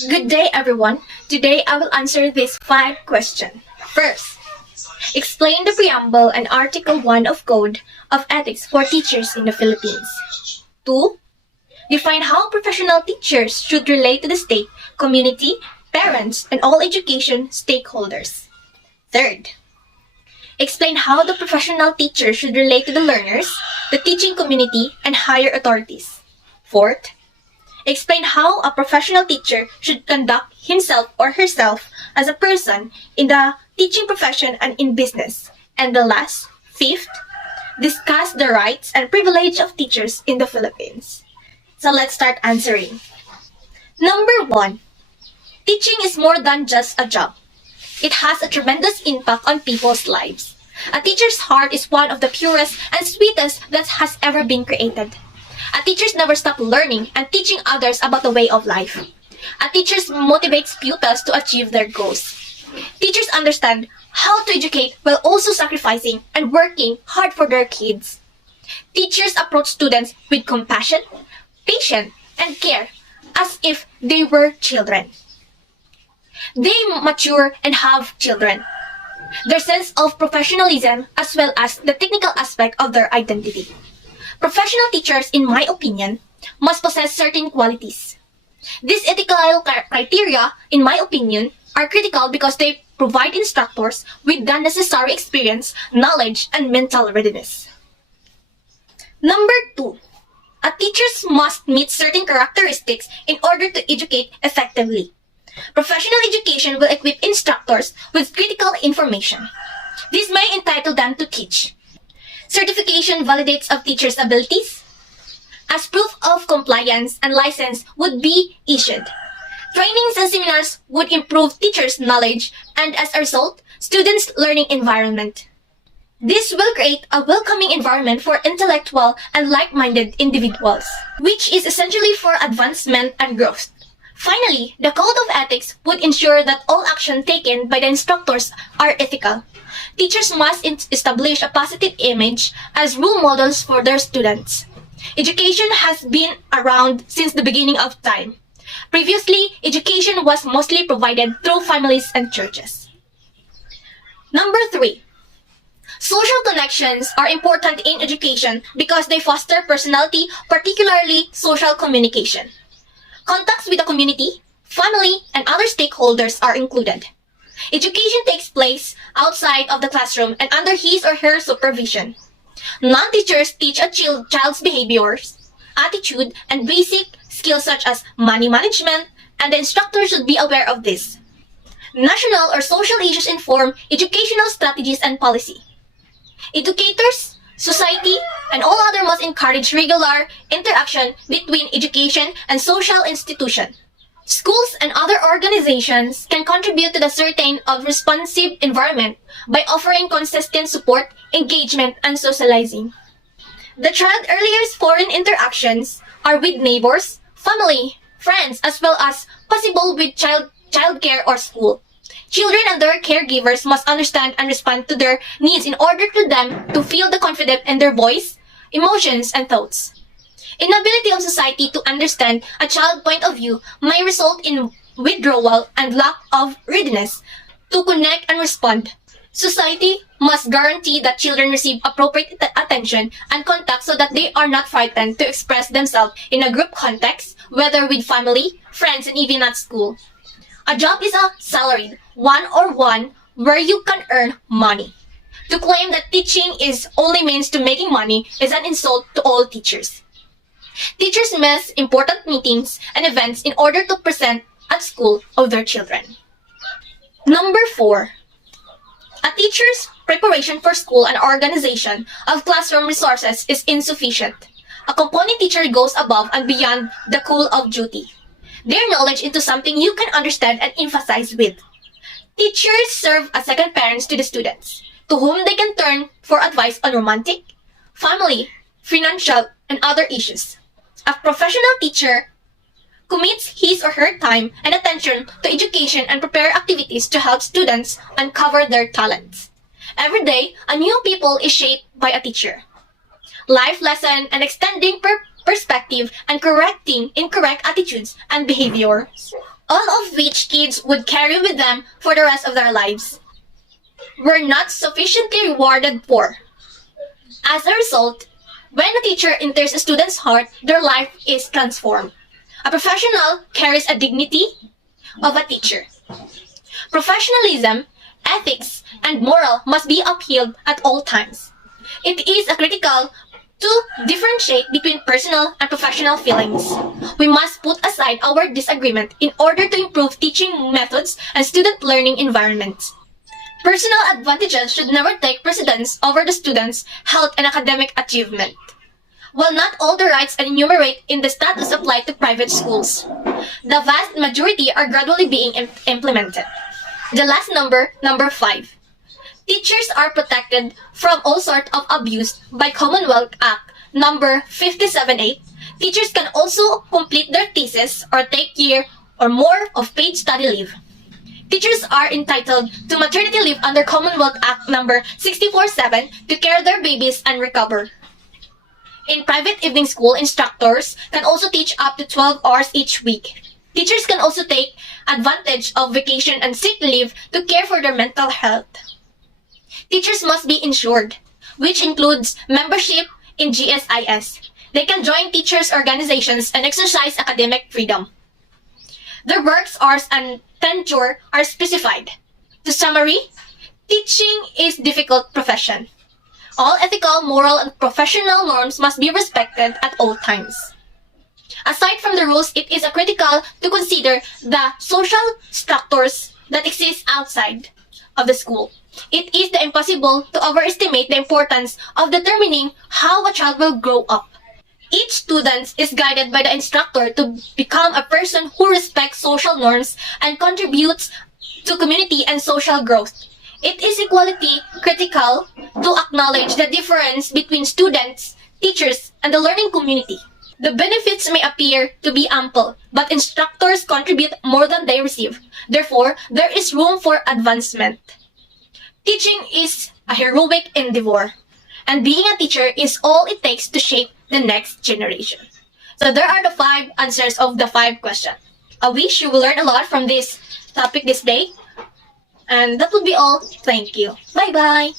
Good day, everyone. Today I will answer these 5 questions. First, explain the preamble and Article 1 of Code of Ethics for Teachers in the Philippines. 2. Define how professional teachers should relate to the state, community, parents, and all education stakeholders. Third, explain how the professional teacher should relate to the learners, the teaching community, and higher authorities. Fourth, explain how a professional teacher should conduct himself or herself as a person in the teaching profession and in business. And the last, fifth, discuss the rights and privilege of teachers in the Philippines. So let's start answering. Number 1. Teaching is more than just a job. It has a tremendous impact on people's lives. A teacher's heart is one of the purest and sweetest that has ever been created. A teacher never stops learning and teaching others about the way of life. A teacher motivates pupils to achieve their goals. Teachers understand how to educate while also sacrificing and working hard for their kids. Teachers approach students with compassion, patience, and care as if they were children. They mature and have children. Their sense of professionalism as well as the technical aspect of their identity. Professional teachers, in my opinion, must possess certain qualities. These ethical criteria, in my opinion, are critical because they provide instructors with the necessary experience, knowledge, and mental readiness. Number 2. A teacher must meet certain characteristics in order to educate effectively. Professional education will equip instructors with critical information. This may entitle them to teach. Certification validates of teachers' abilities. As proof of compliance and license would be issued. Trainings and seminars would improve teachers' knowledge and as a result, students' learning environment. This will create a welcoming environment for intellectual and like-minded individuals, which is essentially for advancement and growth. Finally, the Code of Ethics would ensure that all action taken by the instructors are ethical. Teachers must establish a positive image as role models for their students. Education has been around since the beginning of time. Previously, education was mostly provided through families and churches. Number 3. Social connections are important in education because they foster personality, particularly social communication. Contacts with the community, family, and other stakeholders are included. Education takes place outside of the classroom and under his or her supervision. Non-teachers teach a child's behaviors, attitude, and basic skills such as money management, and the instructor should be aware of this. National or social issues inform educational strategies and policy. Educators, society, and all others must encourage regular interaction between education and social institutions. Schools and other organizations can contribute to the certain of responsive environment by offering consistent support, engagement, and socializing. The child earlier's foreign interactions are with neighbors, family, friends, as well as possible with childcare or school. Children and their caregivers must understand and respond to their needs in order for them to feel the confidence in their voice, emotions, and thoughts. Inability of society to understand a child's point of view may result in withdrawal and lack of readiness to connect and respond. Society must guarantee that children receive appropriate attention and contact so that they are not frightened to express themselves in a group context, whether with family, friends, and even at school. A job is a salaried one where you can earn money. To claim that teaching is only means to making money is an insult to all teachers. Teachers miss important meetings and events in order to present at school of their children. Number 4. A teacher's preparation for school and organization of classroom resources is insufficient. A component teacher goes above and beyond the call of duty. Their knowledge into something you can understand and emphasize with. Teachers serve as second parents to the students, to whom they can turn for advice on romantic, family, financial, and other issues. A professional teacher commits his or her time and attention to education and prepare activities to help students uncover their talents. Every day, a new people is shaped by a teacher. Life lesson and extending perspective and correcting incorrect attitudes and behaviors all of which kids would carry with them for the rest of their lives, were not sufficiently rewarded for. As a result, when a teacher enters a student's heart, their life is transformed. A professional carries a dignity of a teacher. Professionalism, ethics, and moral must be upheld at all times. It is critical to differentiate between personal and professional feelings. We must put aside our disagreement in order to improve teaching methods and student learning environments. Personal advantages should never take precedence over the student's health and academic achievement. While not all the rights enumerated in the status apply to private schools, the vast majority are gradually being implemented. The last number 5. Teachers are protected from all sorts of abuse by Commonwealth Act number 57-8. Teachers can also complete their thesis or take year or more of paid study leave. Teachers are entitled to maternity leave under Commonwealth Act number 64-7 to care their babies and recover. In private evening school, instructors can also teach up to 12 hours each week. Teachers can also take advantage of vacation and sick leave to care for their mental health. Teachers must be insured, which includes membership in GSIS. They can join teachers' organizations and exercise academic freedom. Their works, hours, and tenure are specified. To summary, teaching is a difficult profession. All ethical, moral, and professional norms must be respected at all times. Aside from the rules, it is critical to consider the social structures that exist outside of the school. It is impossible to overestimate the importance of determining how a child will grow up. Each student is guided by the instructor to become a person who respects social norms and contributes to community and social growth. It is equally critical to acknowledge the difference between students, teachers, and the learning community. The benefits may appear to be ample, but instructors contribute more than they receive. Therefore, there is room for advancement. Teaching is a heroic endeavor, and being a teacher is all it takes to shape the next generation. So there are the 5 answers of the 5 questions. I wish you will learn a lot from this topic this day. And that would be all. Thank you. Bye-bye.